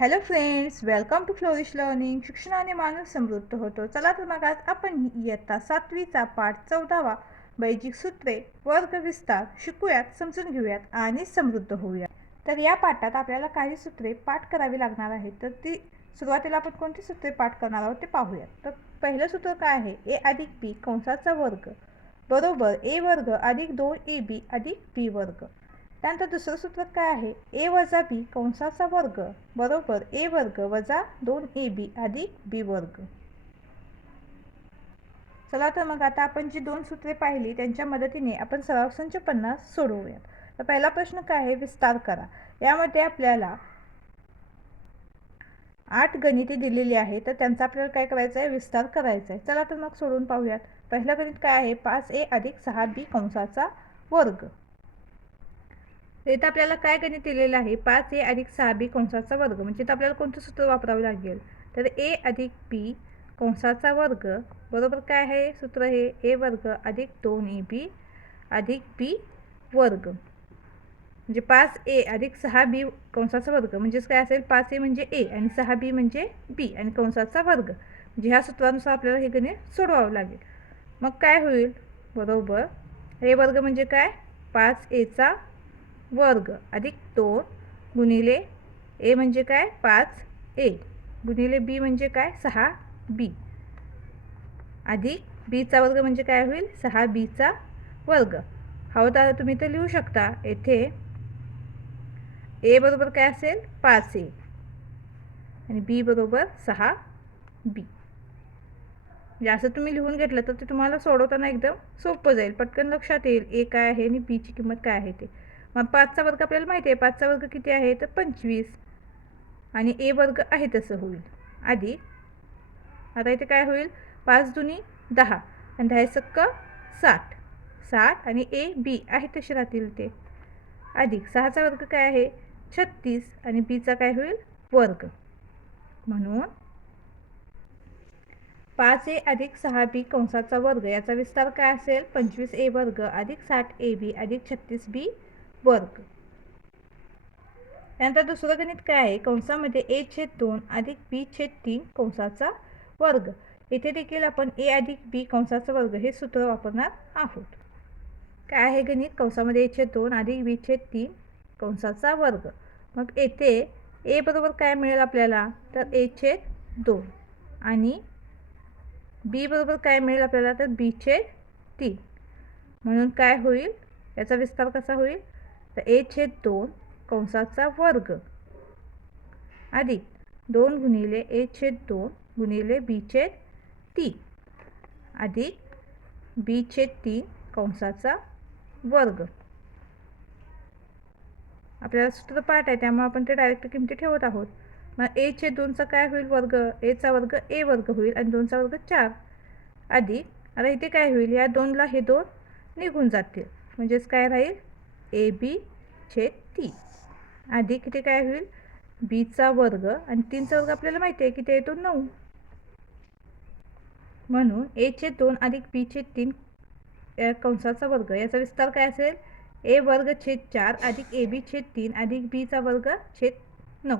Hello friends welcome to flourish learning शिक्षणाने माणूस समृद्ध होतो. चला तर मग आज आपण इयत्ता सातवीचा पाठ चौदावा बैजिक सूत्रे वर्ग विस्तार शिकूयात समजून घेऊयात आणि समृद्ध होऊयात. तर या पाठात आपल्याला काही सूत्रे पाठ करावी लागणार आहेत. तर ती सुरुवातीला आपण कोणती सूत्रे पाठ करणार आहोत ते पाहूयात. तर पहिलं सूत्र काय आहे? ए अधिक बी कंसाचा वर्ग. बरोबर ए वर्ग अधिक दोन ए बी अधिक बी वर्ग. त्यानंतर दुसरं सूत्र काय आहे? ए वजा बी कंसाचा वर्ग. बरोबर ए वर्ग वजा दोन ए बी अधिक बी वर्ग. चला तर मग आता आपण जी दोन सूत्रे पाहिली त्यांच्या मदतीने आपण सराव संच पन्नास सोडवूयात. तर पहिला प्रश्न काय आहे? विस्तार करा. यामध्ये आपल्याला आठ गणिते दिलेली आहे तर त्यांचा आपल्याला काय करायचं आहे विस्तार करायचा आहे चला तर मग सोडून पाहूयात. पहिलं गणित काय आहे? पाच ए अधिक सहा बी कंसाचा वर्ग. इथं आपल्याला काय गणित दिलेलं आहे? पाच ए अधिक सहा बी कंसाचा वर्ग. म्हणजे इथं आपल्याला कोणतं सूत्र वापरावं लागेल? तर ए अधिक बी कंसाचा वर्ग. बरोबर काय आहे सूत्र हे? ए वर्ग अधिक दोन ए बी अधिक बी वर्ग. म्हणजे पाच ए अधिक सहा बी कंसाचा वर्ग. म्हणजेच काय असेल? पाच ए म्हणजे ए आणि सहा बी म्हणजे बी आणि कंसाचा वर्ग. म्हणजे ह्या सूत्रानुसार आपल्याला हे गणित सोडवावं लागेल. मग काय होईल? बरोबर. ए वर्ग म्हणजे काय? पाच एचा वर्ग अधिक दोन गुणिले ए म्हणजे काय? पाच ए. गुणिले बी म्हणजे काय? सहा बी. अधिक बीचा वर्ग म्हणजे काय होईल? सहा बीचा वर्ग. हवं तर तुम्ही तर लिहू शकता. येथे ए बरोबर काय असेल? पाच ए. आणि बी बरोबर सहा बी. म्हणजे असं तुम्ही लिहून घेतलं तर ते तुम्हाला सोडवताना एकदम सोपं जाईल. पटकन लक्षात येईल. ए काय आहे आणि बीची किंमत काय आहे ते. मग पाचचा वर्ग आपल्याला माहिती आहे पाचचा वर्ग किती आहे? तर पंचवीस. आणि ए वर्ग आहे तसं होईल. आधी. आता इथे काय होईल? पाच दुनी दहा. आणि दहा सक्क साठ. साठ आणि ए बी आहे तसे राहतील ते. अधिक सहाचा वर्ग काय आहे? छत्तीस. आणि बीचा काय होईल? वर्ग. म्हणून पाच ए अधिक सहा बी कंसाचा वर्ग याचा विस्तार काय असेल? पंचवीस ए वर्ग अधिक साठ ए बी अधिक छत्तीस बी वर्ग. त्यानंतर दुसरं गणित काय आहे? कंसामध्ये ए छेद दोन अधिक बी छेद तीन कंसाचा वर्ग. येथे देखील आपण ए अधिक बी कंसाचा वर्ग हे सूत्र वापरणार आहोत. काय आहे गणित? कंसामध्ये ए छेद दोन अधिक बी छेद तीन कंसाचा वर्ग. मग येथे ए बरोबर काय मिळेल आपल्याला? तर ए छेद दोन. आणि बी बरोबर काय मिळेल आपल्याला? तर बी छेद तीन. म्हणून काय होईल? याचा विस्तार कसा होईल? तर ए छेद दोन कंसाचा वर्ग. अधिक दोन गुणिले ए छेद दोन गुणिले बी छेद तीन. अधिक बी छेद तीन कंसाचा वर्ग. आपल्याला सूत्रपाठ आहे त्यामुळे आपण ते डायरेक्ट किमती ठेवत आहोत. मग ए छेद दोनचा काय होईल वर्ग? एचा वर्ग ए वर्ग होईल आणि दोनचा वर्ग चार. अधिक आता इथे काय होईल? या दोनला हे दोन निघून जातील. म्हणजेच काय राहील? ए बी छेद तीन. अधिक किती काय होईल? बीचा वर्ग आणि तीनचा वर्ग आपल्याला माहिती आहे की ते येतो नऊ. म्हणून ए छेद दोन अधिक बी छेद तीन या कंसाचा वर्ग याचा विस्तार काय असेल? ए वर्ग छेद चार अधिक ए बी छेद तीन अधिक बीचा वर्ग छेद नऊ.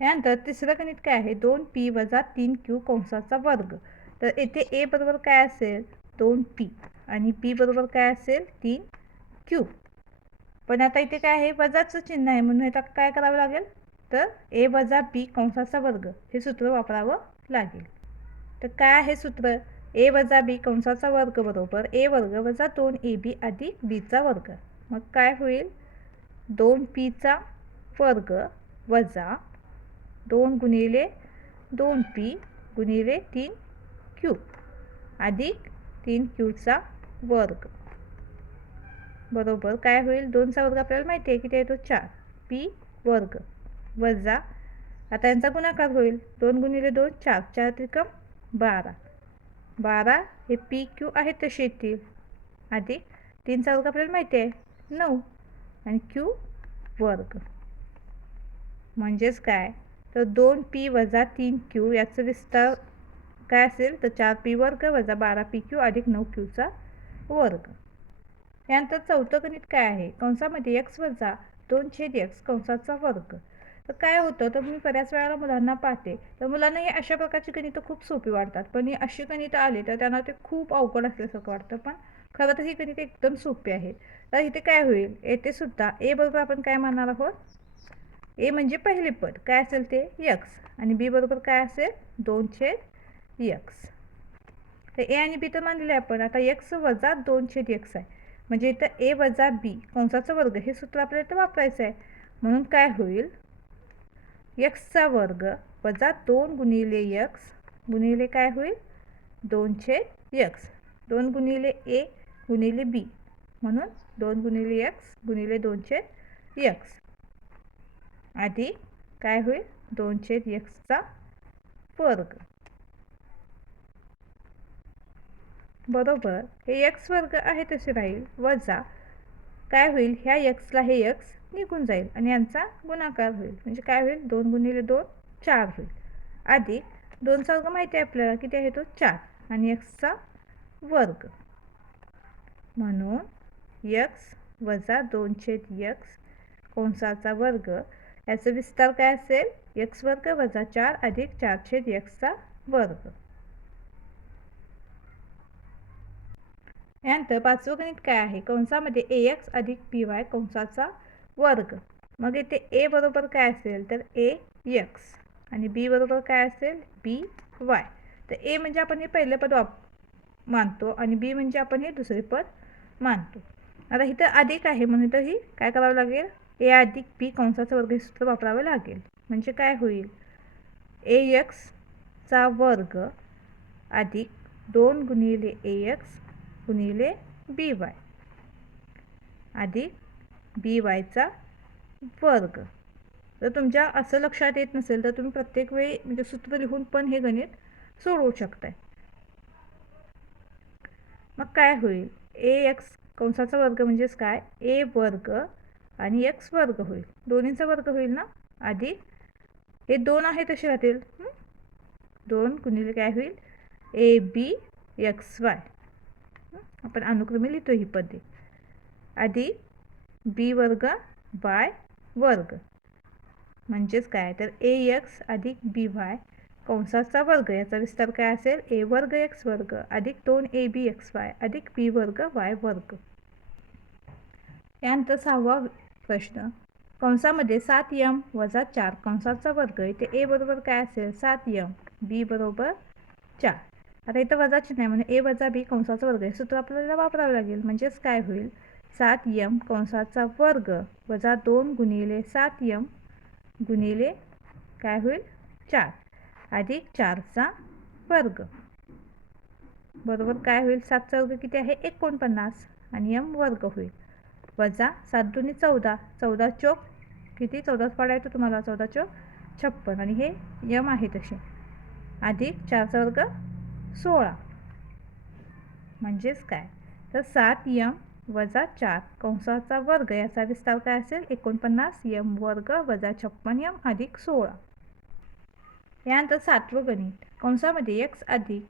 यानंतर तिसरं गणित काय आहे? दोन पी वजा तीन क्यू कंसाचा वर्ग. तर येथे ए बरोबर काय असेल? दोन पी. आणि पी बरोबर काय असेल? तीन क्यू. पण आता इथे काय आहे? वजाचं चिन्ह आहे. म्हणून आता काय करावं लागेल? तर ए वजा बी कंसाचा वर्ग हे सूत्र वापरावं लागेल. तर काय आहे सूत्र? ए वजा बी कंसाचा वर्ग बरोबर ए वर्ग वजा दोन ए बी अधिक बीचा वर्ग. मग काय होईल? दोन पीचा वर्ग वजा दोन गुणिले दोन पी गुणिले तीन क्यू अधिक तीन क्यूचा वर्ग. बरोबर. काय होईल? दोनचा वर्ग आपल्याला माहिती आहे की ते येतो चार. पी वर्ग वजा आता यांचा गुणाकार होईल. दोन गुणिले दोन चार. चार त्रिकम बारा. बारा हे पी क्यू आहेत तसे येतील. अधिक तीनचा वर्ग आपल्याला माहिती आहे. नऊ. आणि क्यू वर्ग. म्हणजेच काय? तर दोन पी वजा तीन क्यू याचं विस्तार काय असेल? तर चार पी वर्ग वजा बारा पी क्यू अधिक नऊ क्यूचा वर्ग. यानंतर चौथं गणित काय आहे? कंसामध्ये एक्स वजा दोन छेद एक्स कंसाचा वर्ग. तर काय होतं? तर मी बऱ्याच वेळेला मुलांना पाहते. तर मुलांना हे अशा प्रकारची गणितं खूप सोपी वाटतात. पण ही अशी गणितं आली तर त्यांना ते खूप अवघड असल्यासारखं वाटतं. पण खरं तर ही गणित एकदम सोपी आहे तर इथे काय होईल? येथे सुद्धा ए बरोबर आपण काय मानणार आहोत? ए म्हणजे पहिले पद. काय असेल ते? यक्स आणि बी बरोबर काय असेल? दोन छेद यक्स तर ए आणि बी तर मानलेले आहे आपण. आता यक्स वजा दोन छेद यक्स आहे. म्हणजे इथं ए वजा बी कंसाचा वर्ग हे सूत्र आपल्याला इथं वापरायचं आहे. म्हणून काय होईल? यक्सचा वर्ग वजा दोन गुणिले यक्स गुणिले काय होईल? दोन छेद यक्स दोन गुणिले ए गुणिले बी म्हणून दोन गुणिले यक्स गुणिले दोन छेद यक्स आधी काय होईल? दोन छेद यक्सचा वर्ग. बरोबर हे यक्स वर्ग आहे तसे राहील वजा काय होईल? ह्या यक्सला हे यक्स निघून जाईल आणि यांचा गुणाकार होईल. म्हणजे काय होईल? दोन गुणिले दोन चार होईल. अधिक दोनचा वर्ग माहिती आहे आपल्याला किती आहे तो? चार. आणि यक्सचा वर्ग. म्हणून यक्स वजा दोन छेद यक्स कोणसाचा वर्ग याचा विस्तार काय असेल? यक्स वर्ग वजा चार अधिक चार छेद यक्सचा वर्ग. यानंतर पाचवं गणित काय आहे? कंसामध्ये ए एक्स अधिक पी वाय कंसाचा वर्ग. मग इथे ए बरोबर काय असेल? तर ए एक्स आणि बी बरोबर काय असेल? बी वाय तर ए म्हणजे आपण हे पहिलं पद वाप मानतो आणि बी म्हणजे आपण हे दुसरे पद मानतो. आता इथं अधिक आहे म्हणून तर ही काय करावं लागेल? ए अधिक बी कंसाचं वर्ग हे सूत्र वापरावं लागेल. म्हणजे काय होईल? ए एक्सचा वर्ग अधिक दोन गुणिले ए एक्स गुणिले बी वाय अधिक बी वायचा वर्ग. जर तुमच्या असं लक्षात येत नसेल तर तुम्ही प्रत्येक वेळी म्हणजे सूत्र लिहून पण हे गणित सोडवू शकताय. मग काय होईल? ए एक्स कंसाचा वर्ग म्हणजेच काय? ए वर्ग आणि एक्स वर्ग होईल. दोन्हीचा वर्ग होईल ना? आधी हे दोन आहे तसे राहतील. दोन गुणिले काय होईल? ए बी एक्स वाय आपण अनुक्रमे लिहितो ही पदे आधी बी वर्ग वाय वर्ग. म्हणजेच काय? तर ए एक्स अधिक बी वाय कंसाचा वर्ग. याचा विस्तार काय असेल? ए वर्ग एक्स वर्ग अधिक दोन ए बी एक्स वाय अधिक बी वर्ग वाय वर्ग. यानंतर सहावा प्रश्न. कंसामध्ये सात यम वजा चार. कंसाचा वर्ग इथे ए बरोबर काय असेल? सात यम. बी बरोबर चार. आता इथं वजा चिन्ह आहे म्हणजे ए वजा बी कंसाचा वर्ग हे सूत्र आपल्याला वापरावं लागेल. म्हणजेच काय होईल? सात यम कंसाचा वर्ग वजा दोन गुणिले सात यम गुणिले काय होईल? चार. अधिक चारचा वर्ग. बरोबर काय होईल? सातचा वर्ग किती आहे? एकोणपन्नास. आणि यम वर्ग होईल. वजा सात दोन्ही चौदा. चौदा चोक किती? चौदाच पाडा येतो तुम्हाला. चौदा चोक छप्पन. आणि हे यम आहे तसे. अधिक चारचा वर्ग सोळा. म्हणजेच काय? तर सात यम वजा चार कंसाचा वर्ग याचा विस्तार काय असेल? एकोणपन्नास यम वर्ग वजा छप्पन यम अधिक सोळा. यानंतर सातवं गणित. कंसामध्ये एक्स अधिक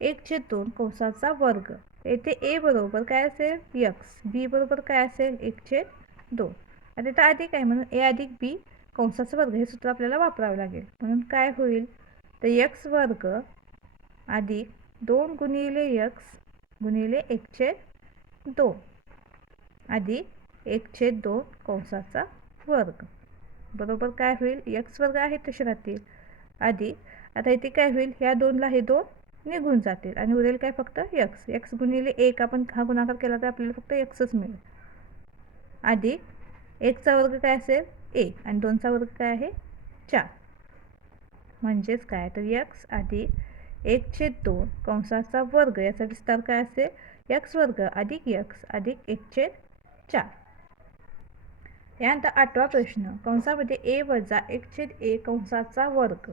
एक दोन कंसाचा वर्ग. येथे ए बरोबर काय असेल? यक्स बी बरोबर काय असेल? एक छेद दोन. आता इथं अधिक आहे म्हणून ए अधिक बी कंसाचा वर्ग हे सूत्र आपल्याला वापरावं लागेल. म्हणून काय होईल? तर यक्स वर्ग अधिक दोन गुणिले यक्स गुणिले एक छेद दोन. अधिक एक छेद दोन कंसाचा वर्ग. बरोबर काय होईल? यक्स वर्ग आहे तसे राहतील. अधिक आता इथे काय होईल? ह्या दोनला हे दोन निघून जातील आणि उरेल काय फक्त? यक्स. यक्स गुणिले एक आपण हा गुणाकार केला तर आपल्याला फक्त यक्सच मिळेल. अधिक एकचा वर्ग काय असेल? एक. आणि दोनचा वर्ग काय आहे? चार. म्हणजेच काय? तर यक्स अधिक एक छेद दोन कंसाचा वर्ग याचा विस्तार काय असेल? यक्स वर्ग अधिक यक्स अधिक एक छेद चार. यानंतर आठवा प्रश्न कंसामध्ये ए वजा एक छेद ए कंसाचा वर्ग.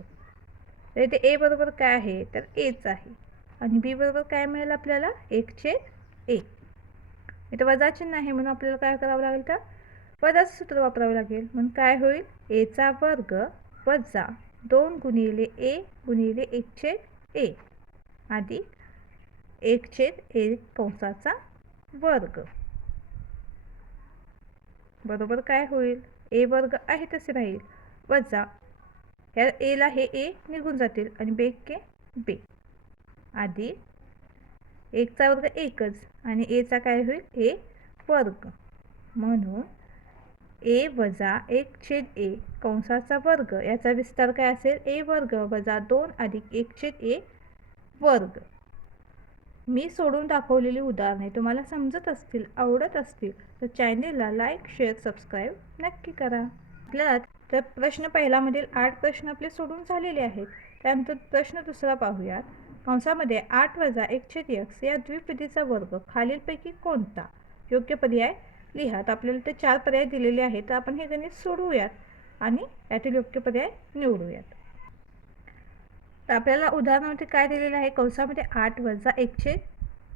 तर इथे ए बरोबर काय आहे? तर एच आहे. आणि बी बरोबर काय मिळेल आपल्याला? एक छेद ए इथं वजा चिन्ह आहे म्हणून आपल्याला काय करावं लागेल तर? वजाचं सूत्र वापरावं लागेल. म्हणून काय होईल? एचा वर्ग वजा दोन गुणिले ए गुणिले एक छेद ए. आधी एक छेद एक कंसाचा वर्ग. बरोबर काय होईल? ए वर्ग आहे तसे राहील. वजा ह्या एला हे ए निघून जातील आणि बे के बे आधी एकचा वर्ग एकच आणि एचा काय होईल? ए वर्ग. म्हणून ए वजा एक छेद ए कंसाचा वर्ग. याचा विस्तार काय असेल? ए वर्ग वजा दोन अधिक एक छेद ए वर्ग. मी सोडून दाखवलेली उदाहरणे तुम्हाला समजत असतील आवडत असतील तर चॅनेलला लाईक शेअर सबस्क्राईब नक्की करा. आपल्याला तर प्रश्न पहिलामधील आठ प्रश्न आपले सोडून झालेले आहेत. त्यानंतर प्रश्न दुसरा पाहूयात. कंसामध्ये आठ वजा एक छेद एक्स या द्विपदीचा वर्ग खालीलपैकी कोणता? योग्य पर्याय लिहा तर आपल्याला ते चार पर्याय दिलेले आहेत तर आपण हे गणित सोडवूयात आणि यातील योग्य पर्याय निवडूयात. तर आपल्याला उदाहरणामध्ये काय दिलेलं आहे? कंसामध्ये आठ वजा एकशे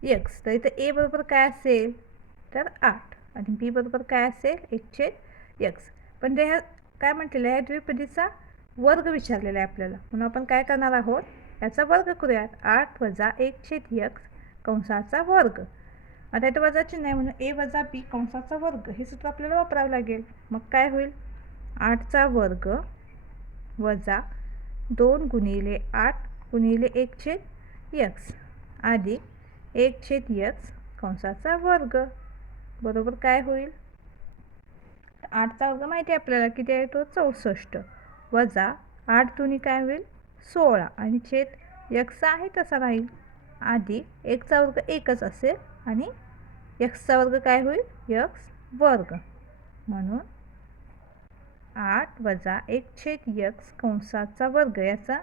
एक्स तर इथं ए बरोबर काय असेल? तर आठ. आणि बी बरोबर काय असेल? एकशे एक्स पण ते ह्या काय म्हटलेलं आहे? द्विपदीचा वर्ग विचारलेला आहे आपल्याला. म्हणून आपण काय करणार आहोत? याचा वर्ग करूयात. आठ वजा एकशे एक्स कंसाचा वर्ग. आता इथं वजा चिन्ह आहे म्हणून ए वजा बी कंसाचा वर्ग हे सूत्र आपल्याला वापरावं लागेल. मग काय होईल? आठचा वर्ग वजा दोन गुणिले आठ गुणिले एक छेद यक्स आधी एक छेद यक्स कंसाचा वर्ग. बरोबर काय होईल? आठचा वर्ग माहिती आहे आपल्याला किती आहे तो? चौसष्ट. वजा आठ दोन्ही काय होईल? सोळा. आणि छेद यक्स आहे तसा राहील. आधी एकचा वर्ग एकच असेल आणि यक्सचा वर्ग काय होईल? यक्स वर्ग. म्हणून आठ वजा एक छेद यक्स कंसाचा वर्ग. याचा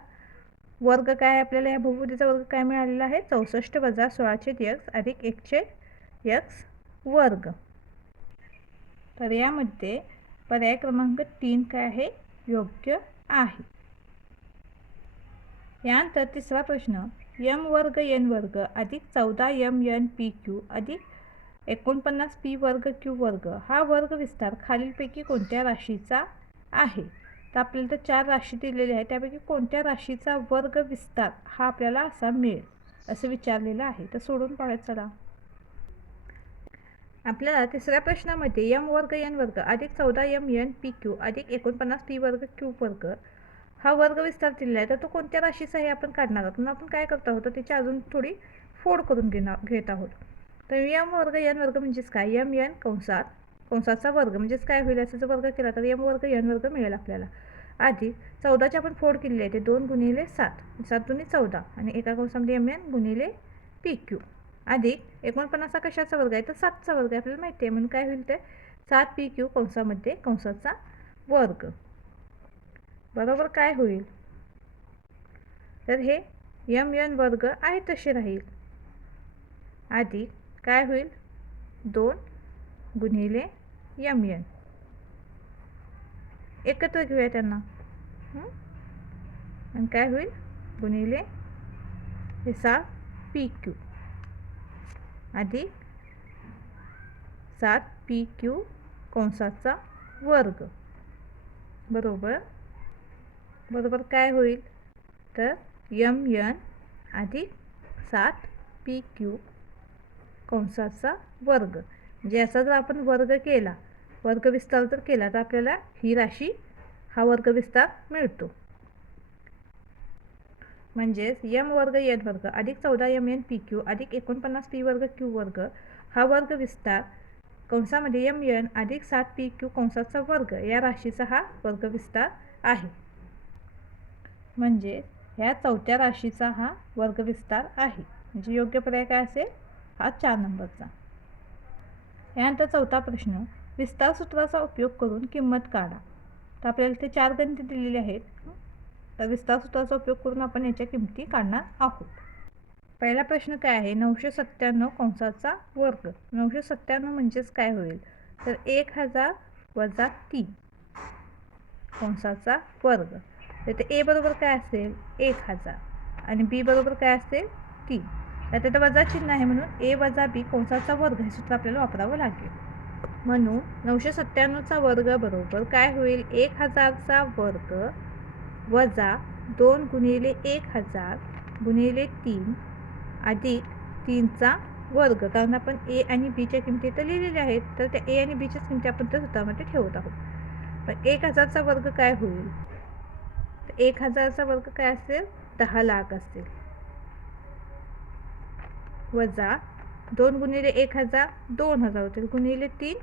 वर्ग काय आपल्याला? या बहुपदीचा वर्ग काय मिळालेला आहे? चौसष्ट वजा सोळा छेद यक्स अधिक एक छेद यक्स वर्ग. तर यामध्ये पर्याय क्रमांक तीन काय आहे? योग्य आहे. यानंतर तिसरा प्रश्न. यम वर्ग एन वर्ग अधिक चौदा यम एन पी क्यू अधिक एकोणपन्नास पी वर्ग क्यू वर्ग हा वर्ग विस्तार खालीलपैकी कोणत्या राशीचा आहे? तर आपल्याला तर चार राशी दिलेल्या आहेत. त्यापैकी कोणत्या राशीचा वर्ग विस्तार हा आपल्याला असा मिळेल? असं विचारलेलं आहे. तर सोडून पाहूया चला. आपल्याला तिसऱ्या प्रश्नामध्ये यम वर्ग एन वर्ग अधिक चौदा यम एन पी क्यू अधिक एकोणपन्नास पी वर्ग क्यू वर्ग हा वर्ग विस्तार दिलेला आहे. तर तो कोणत्या राशीचा हे आपण काढणार आहोत. म्हणून आपण काय करत आहोत त्याची अजून थोडी फोड करून घेणार घेत आहोत. तर यम वर्ग यन वर्ग म्हणजेच काय? यम यन कंसात कंसाचा वर्ग म्हणजेच काय होईल? याचा जर वर्ग केला तर यम वर्ग यन वर्ग मिळेल आपल्याला. आधी चौदाची आपण फोड केलेली आहे ते दोन गुणिले सात. सात दोन्ही चौदा. आणि एका कंसामध्ये एम एन गुणिले पी क्यू. अधिक एकोणपन्नासा कशाचा वर्ग आहे? तर सातचा वर्ग आहे. आपल्याला माहिती आहे. म्हणून काय होईल ते? सात पी क्यू कंसामध्ये कंसाचा वर्ग. बरोबर काय होईल? तर हे यम यन वर्ग आहे तसे राहील. आधी काय होईल? दोन गुणिले यम यन एकत्र घेऊया त्यांना. आणि काय होईल? गुणिले हे सात पी क्यू. आधी सात पी क्यू कंसाचा वर्ग. बरोबर? बरोबर काय होईल? तर यम यन अधिक सात पी क्यू कंसाचा वर्ग. म्हणजे याचा जर आपण वर्ग केला वर्ग विस्तार जर केला तर आपल्याला ही राशी हा वर्ग विस्तार मिळतो. म्हणजेच यम वर्ग एन वर्ग अधिक चौदा यम एन पी क्यू अधिक एकोणपन्नास पी वर्ग क्यू वर्ग हा वर्ग विस्तार कंसामध्ये यम एन अधिक सात पी क्यू कंसाचा वर्ग या राशीचा हा वर्ग विस्तार आहे. म्हणजे ह्या चौथ्या राशीचा हा वर्ग विस्तार आहे. म्हणजे योग्य पर्याय काय असेल? हा चार नंबरचा. यानंतर चौथा प्रश्न विस्तार सूत्राचा उपयोग करून किंमत काढा. तर आपल्याला ते चार गणिते दिलेली आहेत. तर विस्तार सूत्राचा उपयोग करून आपण याच्या किमती काढणार आहोत. पहिला प्रश्न काय आहे? नऊशे सत्त्याण्णव कंसाचा वर्ग. नऊशे सत्त्याण्णव म्हणजेच काय होईल? तर एक हजार वजा तीन कंसाचा वर्ग. तर ते ए बरोबर काय असेल? एक हजार. आणि बी बरोबर काय असेल? तीन. तर त्याचं वजा चिन्ह आहे म्हणून ए वजा बी कंसाचा वर्ग हे सूत्र आपल्याला वापरावं लागेल. म्हणून नऊशे सत्त्याण्णवचा वर्ग बरोबर काय होईल? एक हजारचा वर्ग वजा दोन गुणिले एक हजार गुणिले तीन अधिक तीनचा वर्ग. कारण आपण ए आणि बीच्या किमती तर लिहिलेल्या आहेत. तर त्या ए आणि बीच्या किमती आपण त्या सूत्रामध्ये ठेवत आहोत. पण एक हजारचा वर्ग काय होईल? एक हजारचा वर्ग काय असेल? दहा लाख असेल. वजा दोन गुणिले एक हजार दोन हजार होतील. गुणिले तीन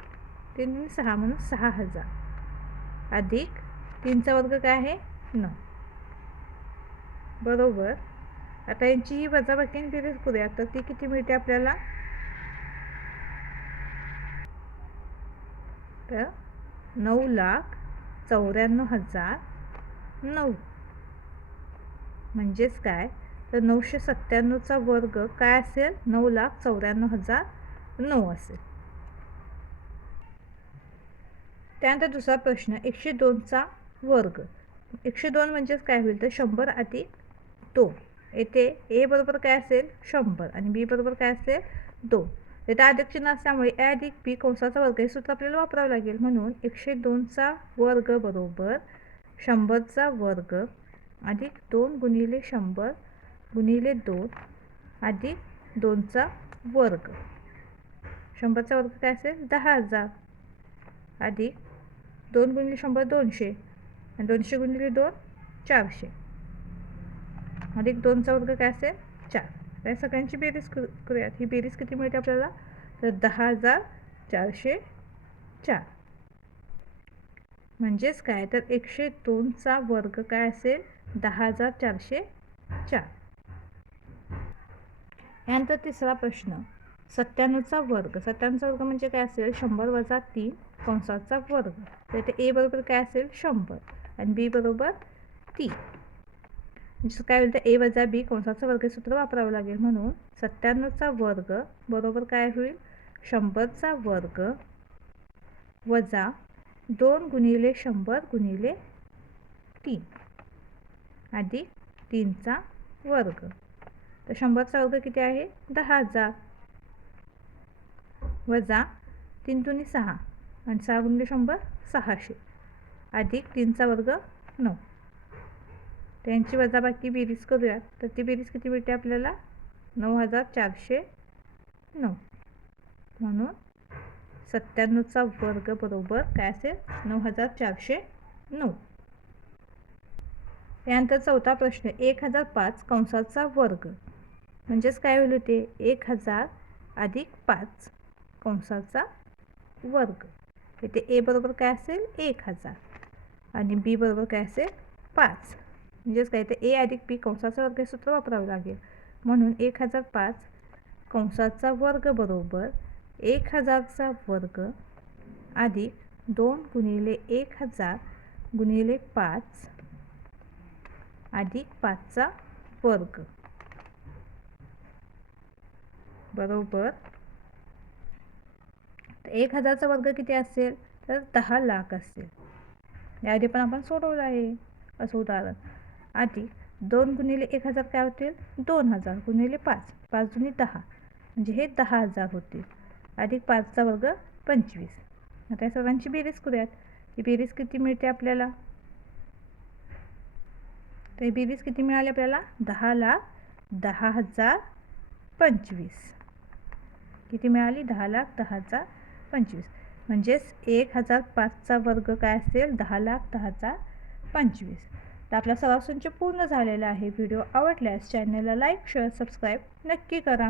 तीन गुणिले सहा म्हणून सहा हजार. अधिक तीनचा वर्ग काय आहे? नऊ. बरोबर. आता यांची ही वजाबाकी आणि बेरीज करूया. तर ती किती मिळते आपल्याला? तर नऊ लाख चौऱ्याण्णव हजार नऊ. म्हणजेच काय? तर नऊशे सत्त्याण्णवचा वर्ग काय असेल? नऊ लाख चौऱ्याण्णव हजार नऊ असेल. त्यानंतर दुसरा प्रश्न एकशे दोनचा वर्ग. एकशे दोन म्हणजेच काय होईल? तर शंभर अधिक दोन. येथे ए बरोबर काय असेल? शंभर. आणि बी बरोबर काय असेल? दोन. येथे अधिक चिन्ह असल्यामुळे ए अधिक बी कंसाचा वर्ग हे सूत्र आपल्याला वापरावं लागेल. म्हणून एकशे दोनचा वर्ग बरोबर शंभरचा वर्ग अधिक दोन गुणिले शंभर गुणिले दोन अधिक दोनचा वर्ग. शंभरचा वर्ग काय असेल? दहा हजार. अधिक दोन गुणिले शंभर दोनशे. आणि दोनशे गुणिले दोन चारशे. अधिक दोनचा वर्ग काय असेल? चार. या सगळ्यांची बेरीज करूयात. ही बेरीज किती मिळते आपल्याला? तर दहा हजार चारशे चार. म्हणजेच काय? तर एकशे दोनचा वर्ग काय असेल? दहा हजार चारशे चार. यानंतर तिसरा प्रश्न. सत्त्याण्णवचा वर्ग. सत्त्याण्णवचा वर्ग म्हणजे काय असेल? शंभर वजा तीन कंसाचा वर्ग. तर ते ए बरोबर काय असेल? शंभर. आणि बी बरोबर तीन. म्हणजे काय होईल तर ए वजा बी कंसाचा वर्ग सूत्र वापरावं लागेल म्हणून सत्त्याण्णवचा वर्ग बरोबर काय होईल? शंभरचा वर्ग वजा दोन गुणिले शंभर गुणिले तीन. अधिक तीनचा वर्ग. तर शंभरचा वर्ग किती आहे? दहा हजार. वजा तीन दुनी सहा. आणि सहा गुणिले शंभर सहाशे. अधिक तीनचा वर्ग नऊ. त्यांची वजाबाकी बेरीज करूयात. तर ती बेरीज किती मिळते आपल्याला? नऊ हजार चारशे नऊ. म्हणून सत्त्याण्णवचा वर्ग बरोबर काय असेल? नऊ हजार चारशे नऊ. यानंतर चौथा प्रश्न एक हजार पाच कंसाचा वर्ग. म्हणजेच काय होईल ते? एक हजार अधिक पाच कंसाचा वर्ग. इथे ए बरोबर काय असेल? एक हजार. आणि बी बरोबर काय असेल? पाच. म्हणजेच काय? तर ए अधिक बी कंसाचा वर्ग हे सूत्र वापरावं लागेल. म्हणून एक हजार पाच कंसाचा वर्ग बरोबर एक हजारचा वर्ग अधिक दोन गुणिले एक हजार गुणिले पाच अधिक पाचचा वर्ग. बरोबर? एक हजारचा वर्ग किती असेल? तर दहा लाख असेल. याआधी पण आपण सोडवलं आहे. असं उदाहरण. अधिक दोन गुणिले एक हजार काय होतील? दोन हजार गुणिले पाच. पाच जुनी दहा. म्हणजे हे दहा हजार होतील. अधिक पाचचा वर्ग पंचवीस. आता या सर्वांची बेरीज करूयात. ही बेरीज किती मिळते आपल्याला? तर ही बेरीज किती मिळाली आपल्याला? दहा लाख दहा हजार पंचवीस. किती मिळाली? दहा लाख दहा हजार पंचवीस. म्हणजेच एक हजार पाचचा वर्ग काय असेल? दहा लाख दहा हजार पंचवीस. तर आपला सराव संच पूर्ण झालेला आहे. व्हिडिओ आवडल्यास चॅनलला लाईक शेअर सबस्क्राईब नक्की करा.